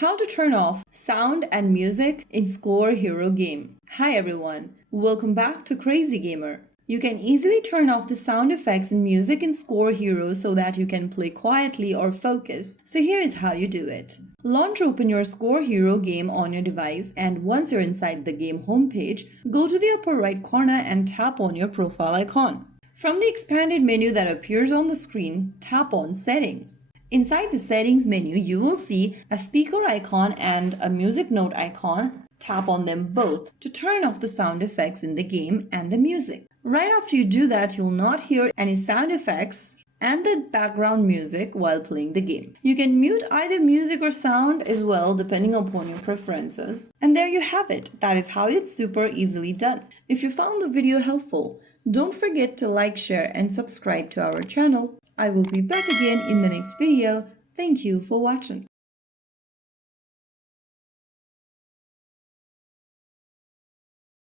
How to turn off sound and music in Score Hero game. Hi everyone, welcome back to Crazy Gamer. You can easily turn off the sound effects and music in Score Hero so that you can play quietly or focus. So here is how you do it. Launch open your Score Hero game on your device, and once you're inside the game homepage, go to the upper right corner and tap on your profile icon. From the expanded menu that appears on the screen, tap on Settings. Inside the Settings menu, you will see a speaker icon and a music note icon. Tap on them both to turn off the sound effects in the game and the music. Right after you do that, you'll not hear any sound effects and the background music while playing the game. You can mute either music or sound as well depending upon your preferences. And there you have it. That is how it's super easily done. If you found the video helpful, don't forget to like, share and subscribe to our channel. I will be back again in the next video. Thank you for watching.